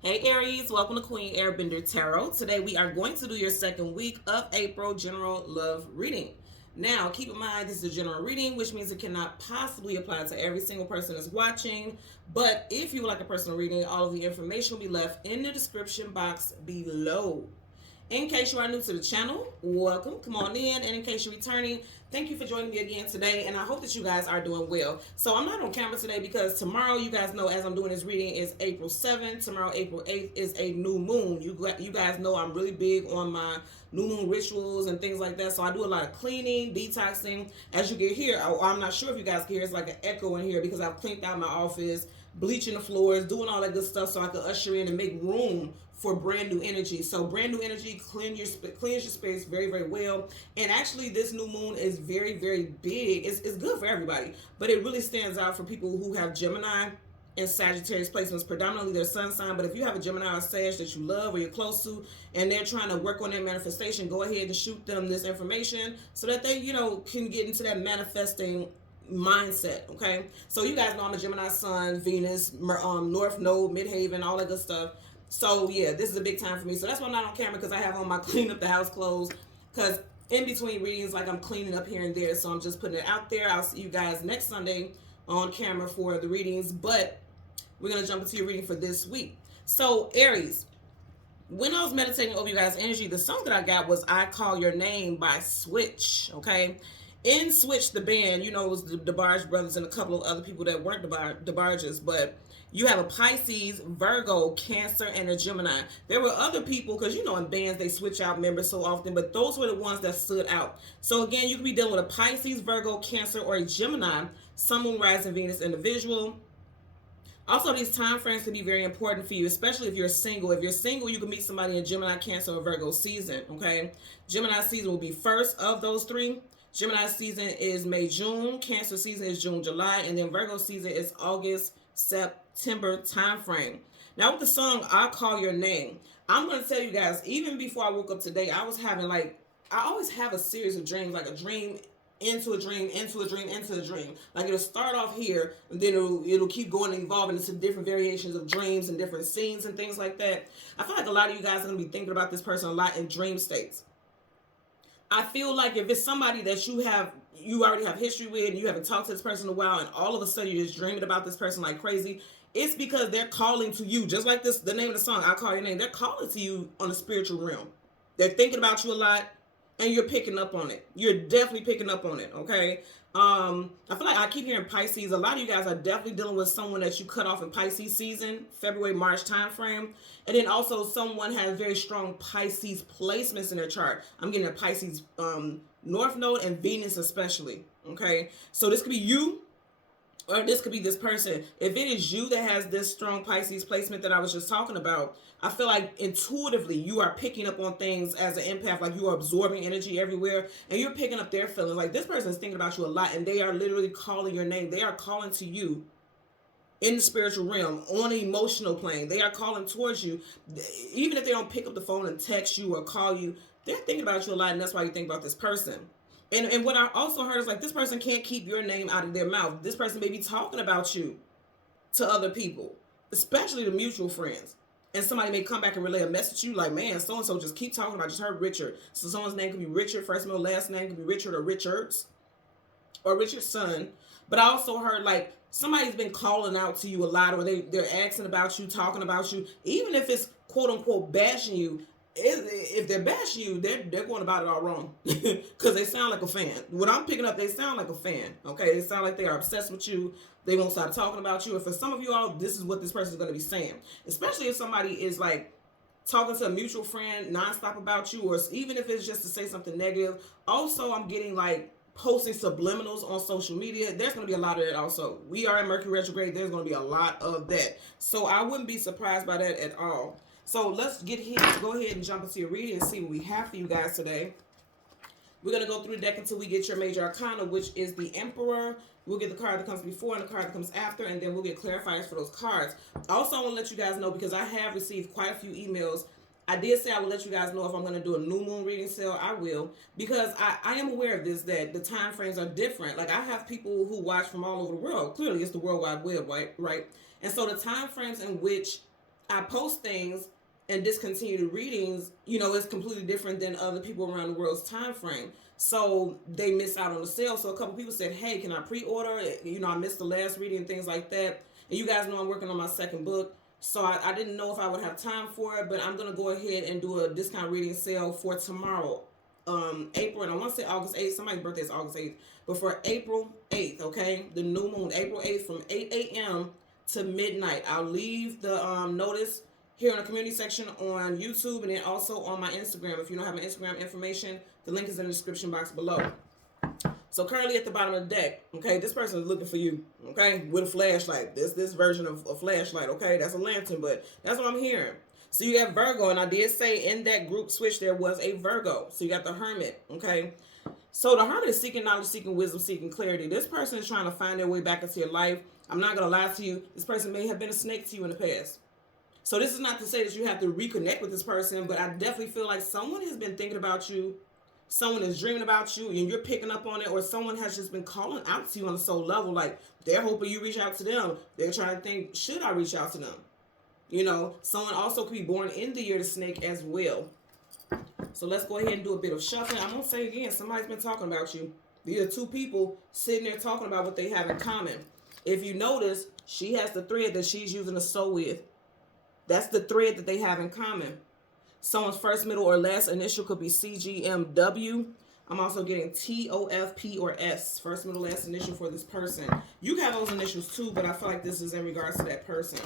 Hey Aries, welcome to Queen Airbender Tarot. Today we are going to do your second week of April general love reading. Now, keep in mind this is a general reading, which means it cannot possibly apply to every single person that's watching. But if you would like a personal reading, all of the information will be left in the description box below. In case you are new to the channel, welcome. Come on in. And in case you're returning, thank you for joining me again today. And I hope that you guys are doing well. So I'm not on camera today because tomorrow, you guys know, as I'm doing this reading, is April 7th. Tomorrow, April 8th, is a new moon. You guys know I'm really big on my new moon rituals and things like that. So I do a lot of cleaning, detoxing. As you can hear, I'm not sure if you guys can hear, it's like an echo in here because I've cleaned out my office, bleaching the floors, doing all that good stuff so I can usher in and make room for brand new energy. So brand new energy cleans your space very, very well. And actually this new moon is very, very big. It's good for everybody, but it really stands out for people who have Gemini and Sagittarius placements, predominantly their sun sign. But if you have a Gemini or Sag that you love or you're close to and they're trying to work on their manifestation, go ahead and shoot them this information so that they, can get into that manifesting mindset. Okay, so you guys know I'm a Gemini sun, Venus, North Node, Midhaven, all that good stuff. So yeah, this is a big time for me. So that's why I'm not on camera, because I have on my clean up the house clothes, because in between readings, like, I'm cleaning up here and there. So I'm just putting it out there. I'll see you guys next Sunday on camera for the readings, but we're going to jump into your reading for this week. So Aries, when I was meditating over you guys' energy, the song that I got was I Call Your Name by Switch. Okay, in Switch, the band, it was the DeBarge brothers and a couple of other people that weren't DeBarges, but you have a Pisces, Virgo, Cancer, and a Gemini. There were other people, because in bands they switch out members so often, but those were the ones that stood out. So again, you could be dealing with a Pisces, Virgo, Cancer, or a Gemini, Sun, Moon, Rising, Venus individual. Also, these time frames can be very important for you, especially if you're single. If you're single, you can meet somebody in Gemini, Cancer, or Virgo season. Okay, Gemini season will be first of those three. Gemini season is May, June. Cancer season is June, July, and then Virgo season is August, September time frame. Now with the song I Call Your Name, I'm going to tell you guys, even before I woke up today, I was having I always have a series of dreams, like a dream into a dream, into a dream, into a dream. Like, it'll start off here, and then it'll keep going and evolving into different variations of dreams and different scenes and things like that. I feel like a lot of you guys are going to be thinking about this person a lot in dream states. I feel like if it's somebody that you already have history with, and you haven't talked to this person in a while, and all of a sudden you're just dreaming about this person like crazy, it's because they're calling to you. Just like the name of the song, I Call Your Name. They're calling to you on a spiritual realm. They're thinking about you a lot, and you're picking up on it. You're definitely picking up on it, okay? I feel like I keep hearing Pisces. A lot of you guys are definitely dealing with someone that you cut off in Pisces season, February, March time frame. And then also someone has very strong Pisces placements in their chart. I'm getting a Pisces North Node and Venus especially, okay? So this could be you, or this could be this person. If it is you that has this strong Pisces placement that I was just talking about, I feel like intuitively you are picking up on things as an empath, like you are absorbing energy everywhere, and you're picking up their feelings. Like, this person is thinking about you a lot, and they are literally calling your name. They are calling to you in the spiritual realm, on an emotional plane. They are calling towards you. Even if they don't pick up the phone and text you or call you, they're thinking about you a lot, and that's why you think about this person. And what I also heard is, like, this person can't keep your name out of their mouth. This person may be talking about you to other people, especially the mutual friends. And somebody may come back and relay a message to you like, man, so-and-so just keep talking about, I just heard Richard. So someone's name could be Richard, first name, last name could be Richard or Richards or Richard's son. But I also heard, like, somebody's been calling out to you a lot, or they're asking about you, talking about you, even if it's quote-unquote bashing you. If they're bashing you, they're going about it all wrong, because they sound like a fan. What I'm picking up, they sound like a fan. Okay, they sound like they are obsessed with you. They won't stop talking about you. And for some of you all, this is what this person is going to be saying, especially if somebody is like talking to a mutual friend nonstop about you, or even if it's just to say something negative. Also, I'm getting like posting subliminals on social media. There's going to be a lot of that also. We are in Mercury retrograde. There's going to be a lot of that. So I wouldn't be surprised by that at all. So let's go ahead and jump into your reading and see what we have for you guys today. We're going to go through the deck until we get your major arcana, which is the Emperor. We'll get the card that comes before and the card that comes after, and then we'll get clarifiers for those cards. Also, I want to let you guys know, because I have received quite a few emails. I did say I would let you guys know if I'm going to do a new moon reading sale. I will, because I am aware of this, that the time frames are different. Like, I have people who watch from all over the world. Clearly, it's the World Wide Web, right? And so the time frames in which I post things and discontinue the readings, you know, it's completely different than other people around the world's time frame. So they miss out on the sale. So a couple people said, hey, can I pre-order? You know, I missed the last reading and things like that. And you guys know I'm working on my second book. So I didn't know if I would have time for it, but I'm going to go ahead and do a discount reading sale for tomorrow, April, and I want to say August 8th. Somebody's birthday is August 8th. But for April 8th, okay, the new moon, April 8th from 8 a.m. to midnight. I'll leave the notice here in the community section on YouTube and then also on my Instagram. If you don't have my Instagram information, the link is in the description box below. So currently at the bottom of the deck, okay, this person is looking for you, okay, with a flashlight. This version of a flashlight, okay, that's a lantern, but that's what I'm hearing. So you got Virgo, and I did say in that group switch there was a Virgo. So you got the Hermit, okay. So the Hermit is seeking knowledge, seeking wisdom, seeking clarity. This person is trying to find their way back into your life. I'm not going to lie to you. This person may have been a snake to you in the past. So this is not to say that you have to reconnect with this person, but I definitely feel like someone has been thinking about you. Someone is dreaming about you and you're picking up on it, or someone has just been calling out to you on a soul level. Like they're hoping you reach out to them. They're trying to think, should I reach out to them? You know, someone also could be born in the year of the snake as well. So let's go ahead and do a bit of shuffling. I'm going to say again, somebody's been talking about you. These are two people sitting there talking about what they have in common. If you notice, she has the thread that she's using to sew with. That's the thread that they have in common. Someone's first, middle, or last initial could be CGMW. I'm also getting TOF, P, or S. First, middle, last initial for this person. You have those initials too, but I feel like this is in regards to that person.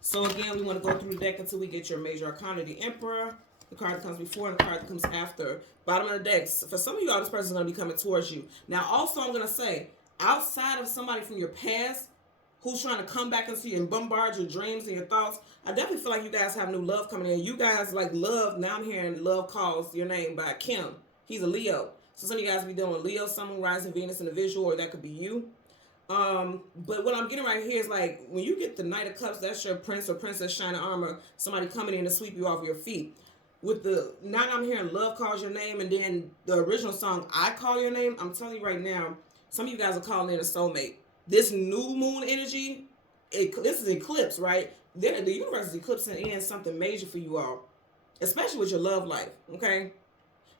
So again, we want to go through the deck until we get your major arcana, the Emperor, the card that comes before, and the card that comes after. Bottom of the deck. For some of you all, this person is going to be coming towards you. Now, also, I'm going to say, outside of somebody from your past who's trying to come back into you and bombard your dreams and your thoughts, I definitely feel like you guys have new love coming in. You guys like love. Now I'm hearing Love Calls Your Name by Kim. He's a Leo. So some of you guys will be dealing with Leo, Sun, Rising, Venus in the visual, or that could be you. But what I'm getting right here is like when you get the Knight of Cups, that's your prince or princess shining armor, somebody coming in to sweep you off your feet. With the, now I'm hearing Love Calls Your Name, and then the original song, I Call Your Name. I'm telling you right now, some of you guys are calling in a soulmate. This new moon energy, this is eclipse, right? The universe is eclipsing in something major for you all, especially with your love life, okay?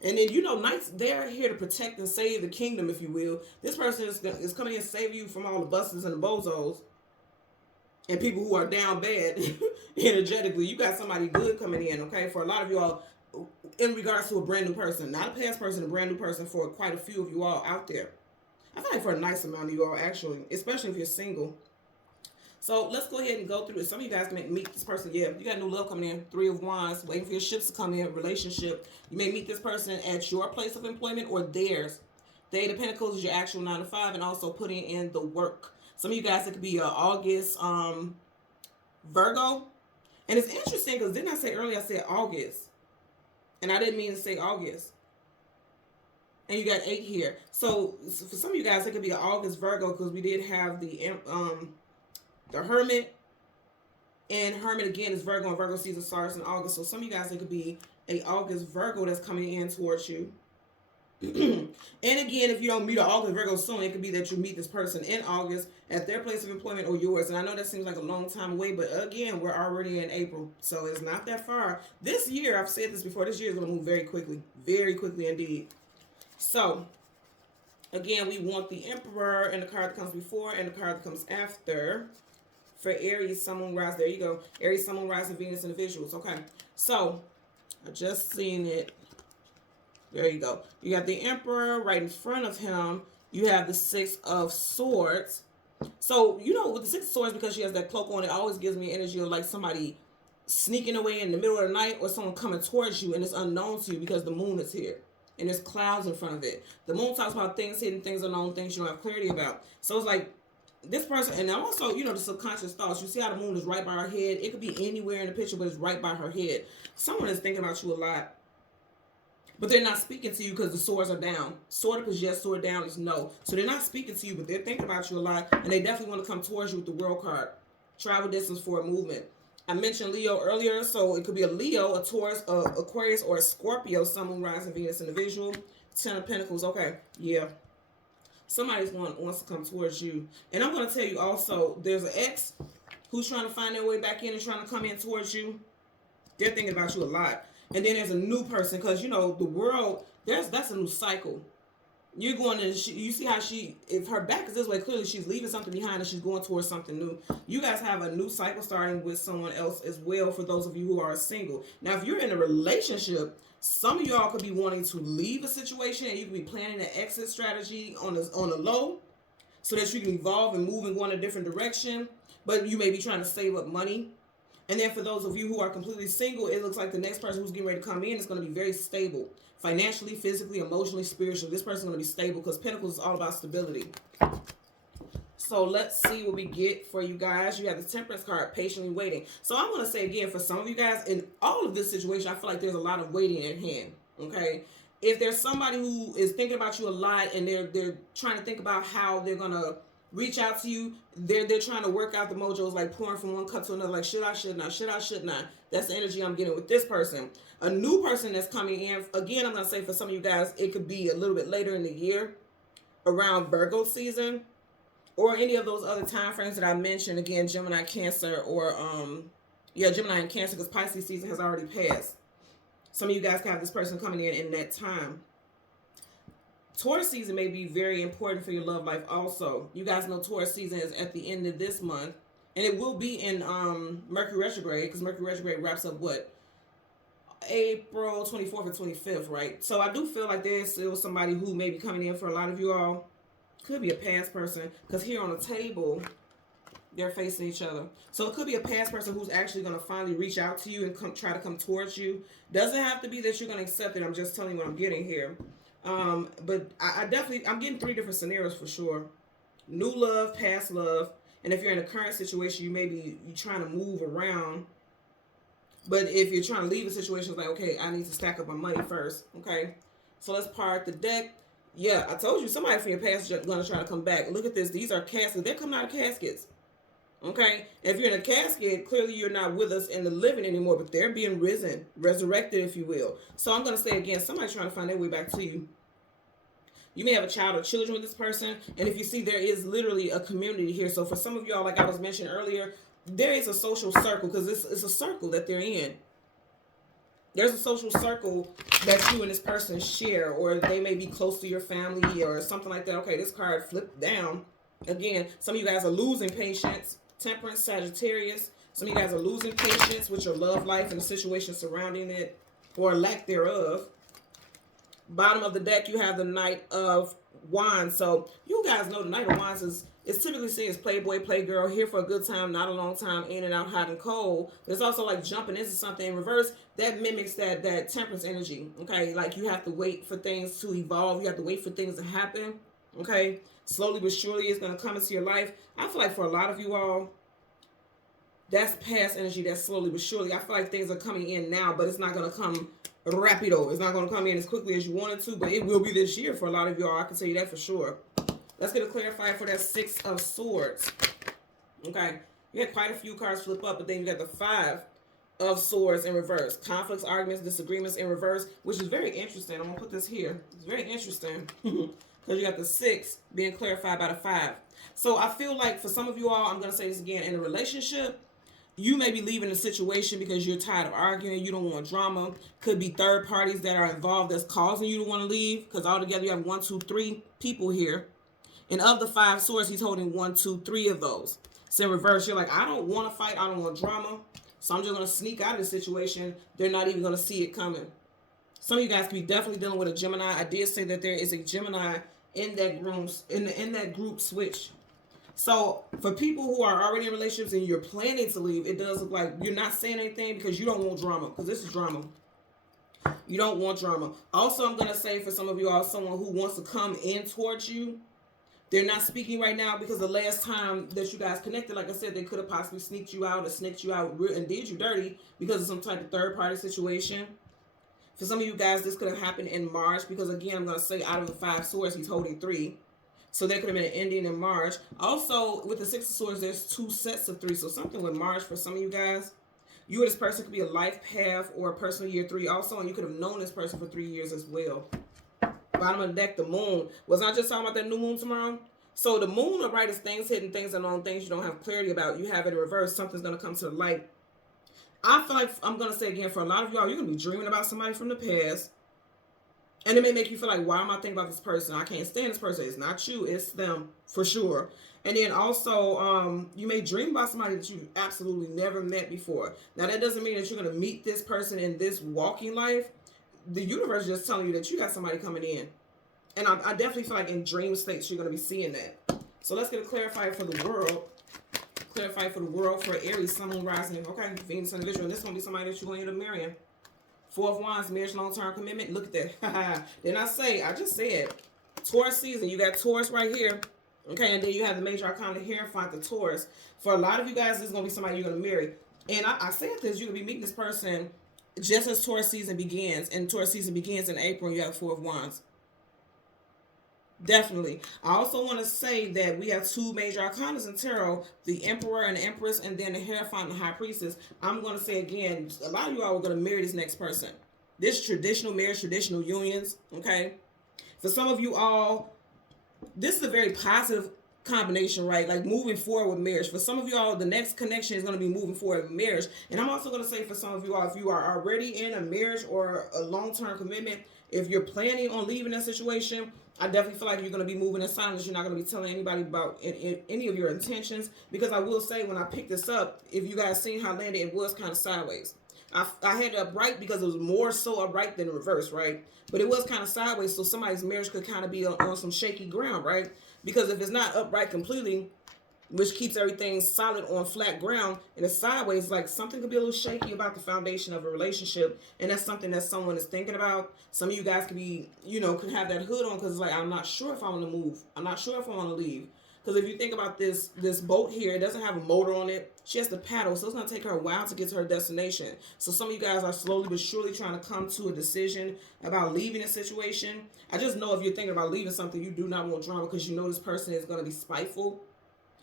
And then, you know, knights, they're here to protect and save the kingdom, if you will. This person is coming in to save you from all the busters and the bozos and people who are down bad energetically. You got somebody good coming in, okay? For a lot of you all, in regards to a brand new person, not a past person, a brand new person for quite a few of you all out there. I feel like for a nice amount of you all, actually, especially if you're single. So let's go ahead and go through it. Some of you guys may meet this person. Yeah, you got new love coming in. Three of Wands, waiting for your ships to come in. Relationship. You may meet this person at your place of employment or theirs. The Eight of Pentacles is your actual 9 to 5, and also putting in the work. Some of you guys, it could be August Virgo. And it's interesting because didn't I say earlier I said August? And I didn't mean to say August. And you got 8 here. So for some of you guys, it could be an August Virgo because we did have the Hermit. And Hermit again is Virgo, and Virgo season starts in August. So some of you guys, it could be a August Virgo that's coming in towards you. And again, if you don't meet an August Virgo soon, it could be that you meet this person in August at their place of employment or yours. And I know that seems like a long time away, but again, we're already in April, so it's not that far. This year, I've said this before, this year is going to move very quickly indeed. So again, we want the Emperor and the card that comes before and the card that comes after for Aries, Sun, Moon, Rise. There you go. Aries, Sun, Moon, Rise, and Venus in the visuals. Okay, so I just seen it. There you go. You got the Emperor right in front of him. You have the Six of Swords. So, you know, with the Six of Swords, because she has that cloak on, it always gives me energy of like somebody sneaking away in the middle of the night or someone coming towards you and it's unknown to you because the moon is here. And there's clouds in front of it. The moon talks about things hidden, things unknown, things you don't have clarity about. So it's like this person, and also, you know, the subconscious thoughts. You see how the moon is right by her head. It could be anywhere in the picture, but it's right by her head. Someone is thinking about you a lot. But they're not speaking to you because the swords are down. Sword up is yes, sword down is no. So they're not speaking to you, but they're thinking about you a lot. And they definitely want to come towards you with the World card. Travel distance for a movement. I mentioned Leo earlier, so it could be a Leo, a Taurus, a Aquarius, or a Scorpio, Sun, Moon, Rising, Venus in the visual. 10 of Pentacles. Okay, yeah. Somebody's wants to come towards you. And I'm going to tell you also, there's an ex who's trying to find their way back in and trying to come in towards you. They're thinking about you a lot. And then there's a new person, because, you know, the world, that's a new cycle. You're going to, you see how if her back is this way, clearly she's leaving something behind and she's going towards something new. You guys have a new cycle starting with someone else as well, for those of you who are single. Now, if you're in a relationship, some of y'all could be wanting to leave a situation, and you could be planning an exit strategy on the low, so that you can evolve and move and go in a different direction. But you may be trying to save up money. And then for those of you who are completely single, it looks like the next person who's getting ready to come in is going to be very stable. Financially, physically, emotionally, spiritually. This person's going to be stable, because Pentacles is all about stability. So let's see what we get for you guys. You have the Temperance card, patiently waiting. So I'm going to say again, for some of you guys, in all of this situation, I feel like there's a lot of waiting at hand. Okay? If there's somebody who is thinking about you a lot, and they're trying to think about how they're going to reach out to you, they're trying to work out the mojos, like pouring from one cup to another, like should I, should not, should I, should not. That's the energy I'm getting with this person. A new person that's coming in, again, I'm going to say for some of you guys, it could be a little bit later in the year, around Virgo season, or any of those other time frames that I mentioned. Again, Gemini, Cancer, or Gemini and Cancer, because Pisces season has already passed. Some of you guys can have this person coming in that time. Taurus season may be very important for your love life also. You guys know Taurus season is at the end of this month. And it will be in Mercury retrograde, because Mercury retrograde wraps up what? April 24th or 25th, right? So I do feel like there's still somebody who may be coming in for a lot of you all. Could be a past person, because here on the table, they're facing each other. So it could be a past person who's actually going to finally reach out to you and try to come towards you. Doesn't have to be that you're going to accept it. I'm just telling you what I'm getting here. But I'm getting 3 different scenarios for sure. New love, past love. And if you're in a current situation, you're trying to move around. But if you're trying to leave a situation, it's like, okay, I need to stack up my money first. Okay. So let's part the deck. Yeah, I told you, somebody from your past is going to try to come back. Look at this. These are caskets. They're coming out of caskets. Okay. If you're in a casket, clearly you're not with us in the living anymore, but they're being resurrected, if you will. So I'm going to say again, somebody's trying to find their way back to you. You may have a child or children with this person. And if you see, there is literally a community here. So for some of y'all, like I was mentioning earlier, there is a social circle, because it's a circle that they're in. There's a social circle that you and this person share, or they may be close to your family or something like that. Okay, this card flipped down. Again, some of you guys are losing patience. Temperance, Sagittarius. Some of you guys are losing patience with your love life and the situation surrounding it, or lack thereof. Bottom of the deck, you have the Knight of Wands. So you guys know the Knight of Wands is typically seen as playboy, playgirl, here for a good time, not a long time, in and out, hot and cold. There's also like jumping into something in reverse. That mimics that Temperance energy. Okay, like you have to wait for things to evolve. You have to wait for things to happen. Okay, slowly but surely it's going to come into your life. I feel like for a lot of you all, that's past energy. That's slowly but surely. I feel like things are coming in now, but it's not going to come rapido. It's not going to come in as quickly as you want it to, but it will be this year for a lot of y'all. I can tell you that for sure. Let's get a clarifier for that 6 of Swords. Okay, you had quite a few cards flip up, but then you got the 5 of Swords in reverse. Conflicts, arguments, disagreements in reverse, which is very interesting. I'm going to put this here. It's very interesting because you got the 6 being clarified by the 5. So I feel like for some of you all, I'm going to say this again, in a relationship, you may be leaving a situation because you're tired of arguing. You don't want drama. Could be third parties that are involved that's causing you to want to leave, because altogether you have 1, 2, 3 people here. And of the 5 swords, he's holding 1, 2, 3 of those. So in reverse, you're like, I don't want to fight. I don't want drama. So I'm just going to sneak out of the situation. They're not even going to see it coming. Some of you guys could be definitely dealing with a Gemini. I did say that there is a Gemini in that group switch. So for people who are already in relationships and you're planning to leave, it does look like you're not saying anything because you don't want drama, because this is drama. You don't want drama. Also, I'm going to say for some of you all, someone who wants to come in towards you, they're not speaking right now because the last time that you guys connected, like I said, they could have possibly sneaked you out or snitched you out and did you dirty because of some type of third-party situation. For some of you guys, this could have happened in March because, again, I'm going to say out of the 5 swords, he's holding 3. So there could have been an ending in March. Also, with the 6 of swords, there's 2 sets of 3. So something with March for some of you guys. You or this person could be a life path or a personal year 3 also, and you could have known this person for 3 years as well. Bottom of the deck, the moon. Was I just talking about that new moon tomorrow? So the moon or right is things hidden, things unknown, things you don't have clarity about. You have it in reverse. Something's going to come to the light. I feel like, I'm going to say again, for a lot of y'all, you're going to be dreaming about somebody from the past. And it may make you feel like, why am I thinking about this person? I can't stand this person. It's not you. It's them, for sure. And then also, you may dream about somebody that you absolutely never met before. Now, that doesn't mean that you're going to meet this person in this walking life. The universe is just telling you that you got somebody coming in. And I definitely feel like in dream states, you're going to be seeing that. So let's get a clarifier for the world. Clarify for the world for Aries, Sun, Moon, Rising. Okay, Venus individual. And this is going to be somebody that you're going to end up marrying. Four of Wands, marriage, long-term commitment. Look at that. Then I just said, Taurus season. You got Taurus right here. Okay, and then you have the major arcana here, find the Taurus. For a lot of you guys, this is going to be somebody you're going to marry. And I said this, you're going to be meeting this person just as Taurus season begins. And Taurus season begins in April, and you have Four of Wands. Definitely. I also want to say that we have two major arcanas in tarot, the Emperor and the Empress, and then the Hierophant and the High Priestess. I'm going to say again, a lot of you all are going to marry this next person. This traditional marriage, traditional unions, okay? For some of you all, this is a very positive combination, right? Like moving forward with marriage. For some of you all, the next connection is going to be moving forward with marriage. And I'm also going to say for some of you all, if you are already in a marriage or a long-term commitment, if you're planning on leaving that situation, I definitely feel like you're going to be moving in silence. You're not going to be telling anybody about any of your intentions. Because I will say, when I picked this up, if you guys seen how I landed, it was kind of sideways. I had it upright because it was more so upright than reverse, right? But it was kind of sideways, so somebody's marriage could kind of be on some shaky ground, right? Because if it's not upright completely, which keeps everything solid on flat ground, and it's sideways, like something could be a little shaky about the foundation of a relationship, and that's something that someone is thinking about. Some of you guys could be, could have that hood on because it's like, I'm not sure if I want to move. I'm not sure if I want to leave. Because if you think about this boat here, it doesn't have a motor on it. She has to paddle, so it's going to take her a while to get to her destination. So some of you guys are slowly but surely trying to come to a decision about leaving a situation. I just know if you're thinking about leaving something, you do not want drama because you know this person is going to be spiteful,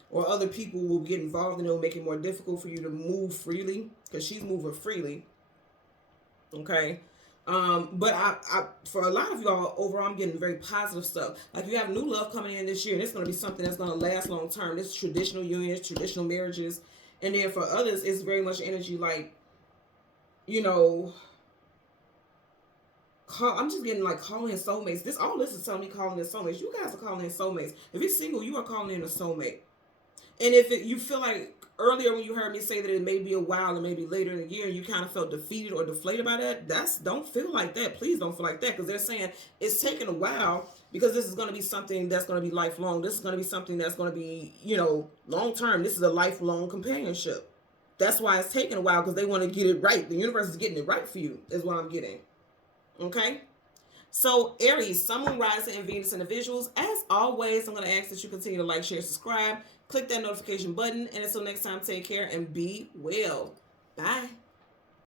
or other people will get involved and it will make it more difficult for you to move freely because she's moving freely. Okay. But I for a lot of y'all, overall, I'm getting very positive stuff. Like you have new love coming in this year, and it's going to be something that's going to last long term. This is traditional unions, traditional marriages. And then for others, it's very much energy like, I'm just getting like calling in soulmates. All this is telling me calling in soulmates. You guys are calling in soulmates. If you're single, you are calling in a soulmate. And if you feel like earlier when you heard me say that it may be a while and maybe later in the year, you kind of felt defeated or deflated by that, don't feel like that. Please don't feel like that, because they're saying it's taking a while because this is going to be something that's going to be lifelong. This is going to be something that's going to be, long term. This is a lifelong companionship. That's why it's taking a while, because they want to get it right. The universe is getting it right for you, is what I'm getting. Okay? So, Aries, Sun, Moon, Rising, and Venus individuals, as always, I'm going to ask that you continue to like, share, subscribe, click that notification button, and until next time, take care and be well. Bye.